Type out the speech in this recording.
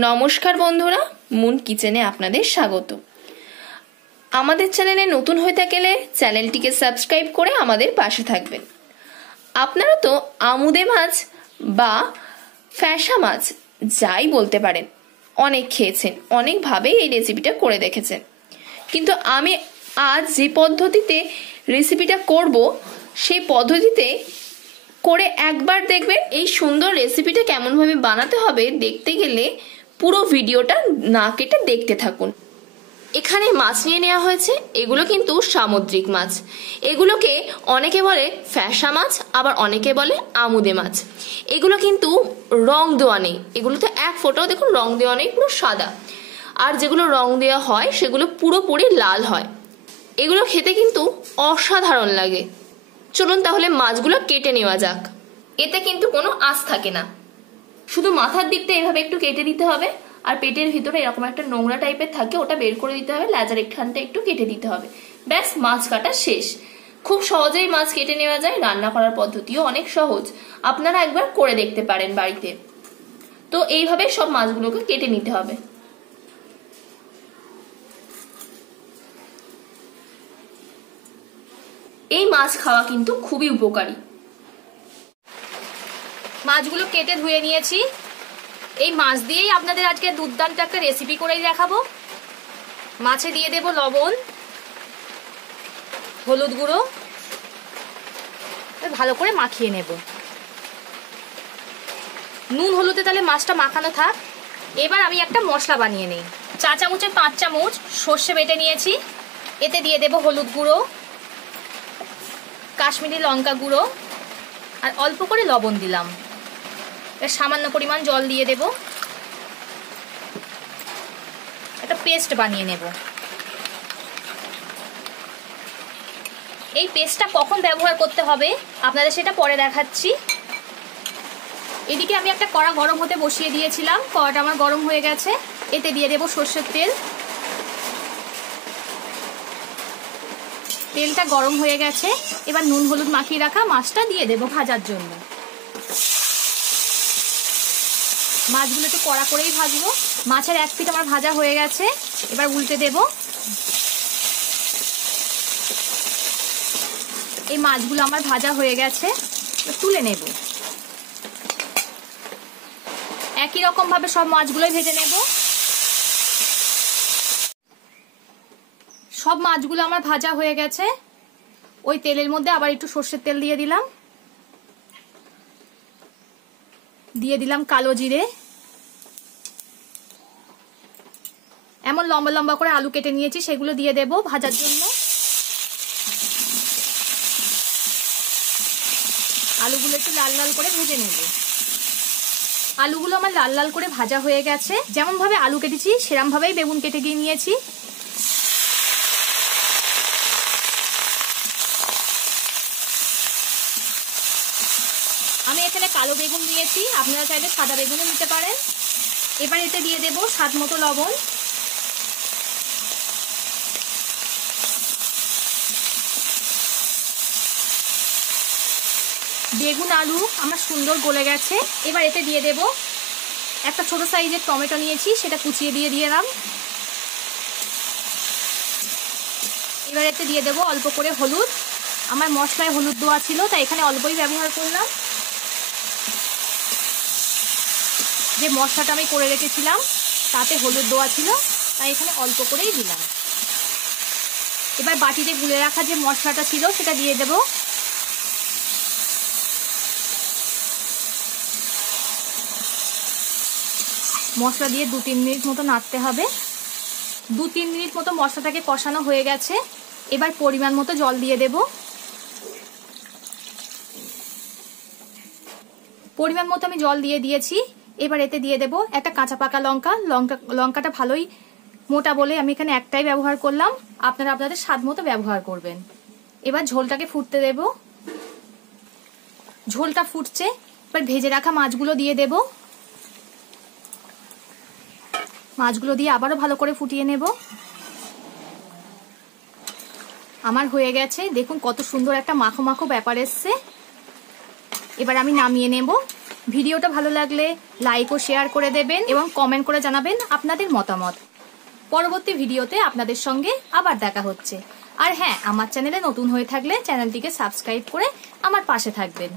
নমস্কার বন্ধুরা, মুন কিচেনে আপনাদের স্বাগত। আমাদের চ্যানেলে নতুন হয়ে থাকলে চ্যানেলটিকে সাবস্ক্রাইব করে আমাদের পাশে থাকবেন। আপনারা তো আমুদে মাছ বা ফ্যাসা মাছ যাই বলতে পারেন অনেক খেয়েছেন, অনেকভাবেই এই রেসিপিটা করে দেখেছেন, কিন্তু আমি আজ যে পদ্ধতিতে রেসিপিটা করব সেই পদ্ধতিতে করে একবার দেখবেন এই সুন্দর রেসিপিটা কেমনভাবে বানাতে হবে। দেখতে গেলে পুরো ভিডিওটা না কেটে দেখতে থাকুন। এখানে মাছ নিয়ে নেওয়া হয়েছে, এগুলো কিন্তু সামুদ্রিক মাছ। এগুলোকে অনেকে বলে ফ্যাসা মাছ, আবার অনেকে বলে আমুদে মাছ। এগুলো কিন্তু রং দেওয়া নেই, এগুলোতে এক ফোঁটাও দেখুন রং দেওয়া নেই, পুরো সাদা। আর যেগুলো রং দেওয়া হয় সেগুলো পুরোপুরি লাল হয়। এগুলো খেতে কিন্তু অসাধারণ লাগে। চলুন তাহলে মাছগুলো কেটে নেওয়া যাক। এতে কিন্তু কোনো আঁশ থাকে না, শুধু মাথার দিকটা এভাবে একটু কেটে দিতে হবে, আর পেটের ভিতরে এরকম একটা নোংরা টাইপের থাকে, ওটা বের করে দিতে হবে, লেজার এখানটা একটু কেটে দিতে হবে, ব্যাস মাছ কাটা শেষ। খুব সহজেই মাছ কেটে নেওয়া যায়, রান্না করার পদ্ধতিও অনেক সহজ, আপনারা একবার করে দেখতে পারেন বাড়িতে। তো এইভাবে সব মাছগুলোকে কেটে নিতে হবে। এই মাছ খাওয়া কিন্তু খুবই উপকারী। মাছগুলো কেটে ধুয়ে নিয়েছি। এই মাছ দিয়েই আপনাদের আজকে দুর্দান্ত একটা রেসিপি করেই দেখাবো। মাছে দিয়ে দেব লবণ, হলুদ গুঁড়ো, ভালো করে মাখিয়ে নেব। নুন হলুদে তাহলে মাছটা মাখানো থাক। এবার আমি একটা মশলা বানিয়ে নিই। 4 চামচের 5 চামচ সর্ষে বেটে নিয়েছি। এতে দিয়ে দেব হলুদ গুঁড়ো, কাশ্মীরি লঙ্কা গুঁড়ো, আর অল্প করে লবণ দিলাম। সামান্য পরিমাণ জল দিয়ে দেব, একটা পেস্ট বানিয়ে নেব। এই পেস্টটা কখন ব্যবহার করতে হবে আপনাদের সেটা পরে দেখাচ্ছি। এদিকে আমি একটা কড়া গরম হতে বসিয়ে দিয়েছিলাম, কড়াটা আমার গরম হয়ে গেছে। এতে দিয়ে দেব সর্ষের তেল। তেলটা গরম হয়ে গেছে, এবার নুন হলুদ মাখিয়ে রাখা মাছটা দিয়ে দেব ভাজার জন্য। মাছগুলো একটু কড়া করেই ভাজবো। মাছের এক পিঠ আমার ভাজা হয়ে গেছে, এবার উল্টে দেব। এই মাছগুলো আমার ভাজা হয়ে গেছে, তুলে নেব। একই রকম ভাবে সব মাছগুলোই ভেজে নেব। সব মাছগুলো আমার ভাজা হয়ে গেছে। ওই তেলের মধ্যে আবার একটু সর্ষের তেল দিয়ে দিলাম, দিয়ে দিলাম কালো জিরে। এমন লম্বা লম্বা করে আলু কেটে নিয়েছি, সেগুলো দিয়ে দেব ভাজার জন্য। আলুগুলো একটু লাল লাল করে ভেজে নেব। আলুগুলো আমার লাল লাল করে ভাজা হয়ে গেছে। যেমন ভাবে আলু কেটেছি সেরকম ভাবেই বেগুন কেটে গিয়ে নিয়েছি। আমি এখানে কালো বেগুন নিয়েছি, আপনারা চাইলে সাদা বেগুনও নিতে পারেন। এবার এতে দিয়ে দেব স্বাদ মতো লবণ। বেগুন আলু আমার সুন্দর গলে গেছে। এবার এতে দিয়ে দেব একটা ছোট সাইজের টমেটো নিয়েছি, সেটা কুচিয়ে দিয়ে দিলাম। এবার এতে দিয়ে দেব অল্প করে হলুদ। আমার মশলায় হলুদ দেওয়া ছিল, তাই এখানে অল্পই ব্যবহার করলাম। যে মশলাটা আমি করে রেখেছিলাম তাতে হলুদ দেওয়া ছিল, তাই এখানে অল্প করেই দিলাম। এবার বাটিতে গুলে রাখা যে মশলাটা ছিল সেটা দিয়ে দেব। মশলা দিয়ে 2-3 মিনিট মতো নাড়তে হবে। 2-3 মিনিট মতো মশলাটাকে কষানো হয়ে গেছে। এবার পরিমাণ মতো জল দিয়ে দেব। পরিমাণ মতো আমি জল দিয়ে দিয়েছি। এবার এতে দিয়ে দেব একটা কাঁচা পাকা লঙ্কা। লঙ্কাটা ভালোই মোটা বলে আমি এখানে একটাই ব্যবহার করলাম, আপনারা আপনাদের স্বাদ মতো ব্যবহার করবেন। এবার ঝোলটাকে ফুটতে দেব। ঝোলটা ফুটছে, এবার ভেজে রাখা মাছগুলো দিয়ে দেব। মাছগুলো দিয়ে আবারও ভালো করে ফুটিয়ে নেব। আমার হয়ে গেছে, দেখুন কত সুন্দর একটা মাখো মাখো ব্যাপার এসছে। এবার আমি নামিয়ে নেব। ভিডিওটা ভালো লাগলে লাইক ও শেয়ার করে দেবেন এবং কমেন্ট করে জানাবেন আপনাদের মতামত। পরবর্তী ভিডিওতে আপনাদের সঙ্গে আবার দেখা হচ্ছে। আর হ্যাঁ, আমার চ্যানেলে নতুন হয়ে থাকলে চ্যানেলটিকে সাবস্ক্রাইব করে আমার পাশে থাকবেন।